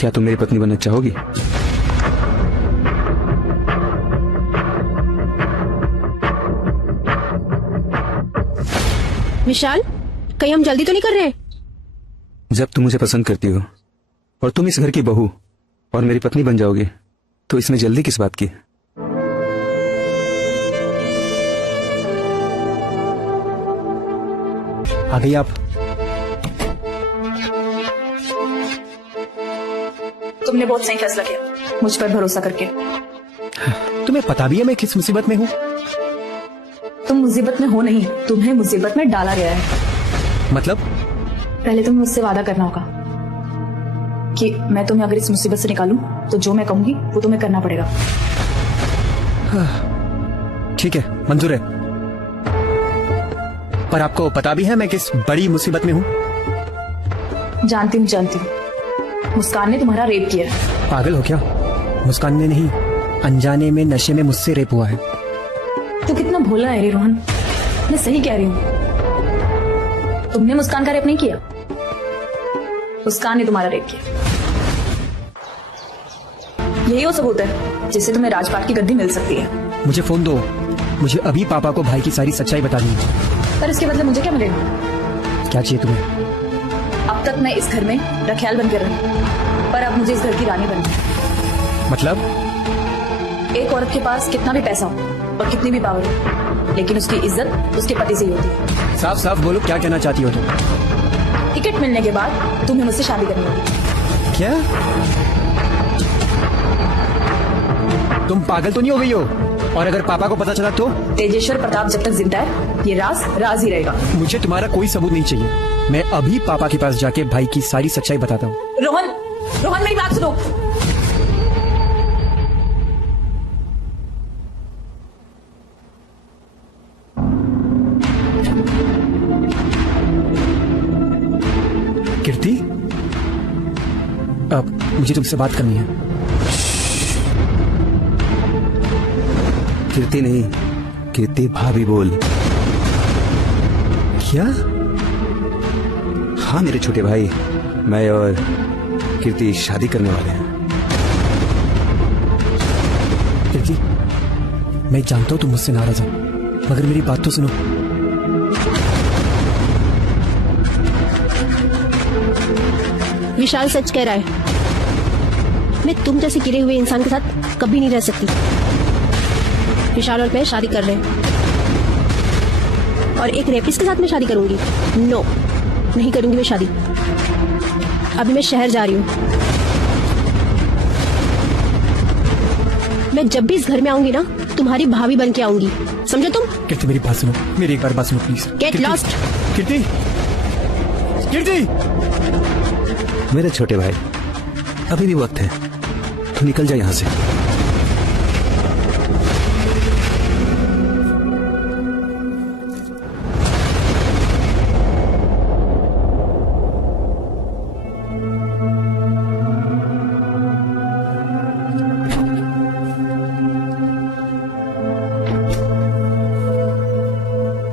क्या तुम मेरी पत्नी बनना चाहोगी? विशाल, कहीं हम जल्दी तो नहीं कर रहे? जब तुम मुझे पसंद करती हो और तुम इस घर की बहू और मेरी पत्नी बन जाओगे तो इसमें जल्दी किस बात की? आ गई आप। तुमने बहुत सही फैसला किया मुझ पर भरोसा करके। तुम्हें पता भी है मैं किस मुसीबत में हूँ? तुम मुसीबत में हो नहीं, तुम्हें मुसीबत में डाला गया है। मतलब? पहले तुम्हें मुझसे वादा करना होगा कि मैं तुम्हें अगर इस मुसीबत से निकालूं तो जो मैं कहूंगी वो तुम्हें करना पड़ेगा। ठीक है, मंजूर है। पर आपको पता भी है मैं किस बड़ी मुसीबत में हूँ? जानती हूँ। मुस्कान ने तुम्हारा रेप किया है। पागल हो क्या? मुस्कान ने नहीं, अनजाने में नशे में मुझसे रेप हुआ है। तू कितना भोला है रे रोहन, मैं सही कह रही हूँ। तुमने मुस्कान का रेप नहीं किया, मुस्कान ने तुम्हारा रेप किया। यही वो सबूत है जिससे तुम्हें राजपाट की गद्दी मिल सकती है। मुझे फोन दो, मुझे अभी पापा को भाई की सारी सच्चाई बता दी। पर इसके बदले मुझे क्या मिलेगा? क्या चाहिए तुम्हें? अब तक मैं इस घर में रखैल बनकर रही, पर अब मुझे इस घर की रानी बननी है। मतलब? एक औरत के पास कितना भी पैसा हो और कितनी भी पावर हो, लेकिन उसकी इज्जत उसके पति से ही होती है। साफ साफ बोलो, क्या कहना चाहती हो तुम? टिकट मिलने के बाद तुम्हें मुझसे शादी करनी होगी। क्या? तुम पागल तो नहीं हो गई हो? और अगर पापा को पता चला तो? तेजेश्वर प्रताप जब तक जिंदा है ये राज राज ही रहेगा। मुझे तुम्हारा कोई सबूत नहीं चाहिए। मैं अभी पापा के पास जाके भाई की सारी सच्चाई बताता हूँ। रोहन मेरी बात सुनो। कीर्ति, अब मुझे तुमसे बात करनी है। कीर्ति नहीं, कीर्ति भाभी बोल। क्या? हाँ मेरे छोटे भाई, मैं और कीर्ति शादी करने वाले हैं। कीर्ति, मैं जानता हूँ तुम मुझसे नाराज हो, मगर मेरी बात तो सुनो। विशाल सच कह रहा है। मैं तुम जैसे गिरे हुए इंसान के साथ कभी नहीं रह सकती। विशाल और मैं शादी कर रहे हैं और एक रेपिस्ट के साथ मैं शादी करूंगी? नो, नहीं करूंगी मैं शादी। अभी मैं शहर जा रही हूँ। मैं जब भी इस घर में आऊंगी ना, तुम्हारी भाभी बन के आऊंगी, समझो तुम? कीर्ति मेरी बात सुनो, मेरी एक बार बात सुनो please. Get lost. Kirti, Kirti. मेरे छोटे भाई, अभी भी वक्त है, तू निकल जा यहाँ से।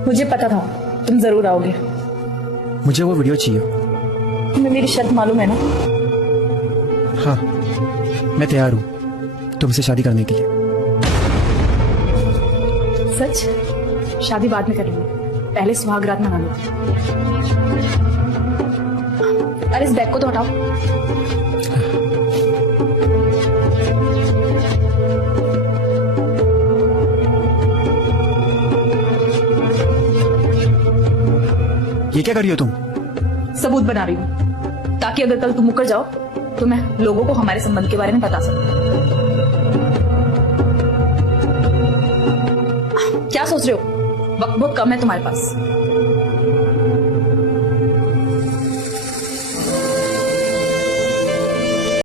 मुझे पता था तुम जरूर आओगे। मुझे वो वीडियो चाहिए। तुम्हें मेरी शर्त मालूम है ना? हाँ, मैं तैयार हूँ तुमसे शादी करने के लिए। सच? शादी बाद में करेंगे, पहले सुहाग रात मना लो। अरे इस बैग को तो हटाओ। ये क्या कर रही हो तुम? सबूत बना रही हूँ ताकि अगर कल तुम मुकर जाओ तो मैं लोगों को हमारे संबंध के बारे में बता सकूं। क्या सोच रहे हो? वक्त बहुत कम है तुम्हारे पास।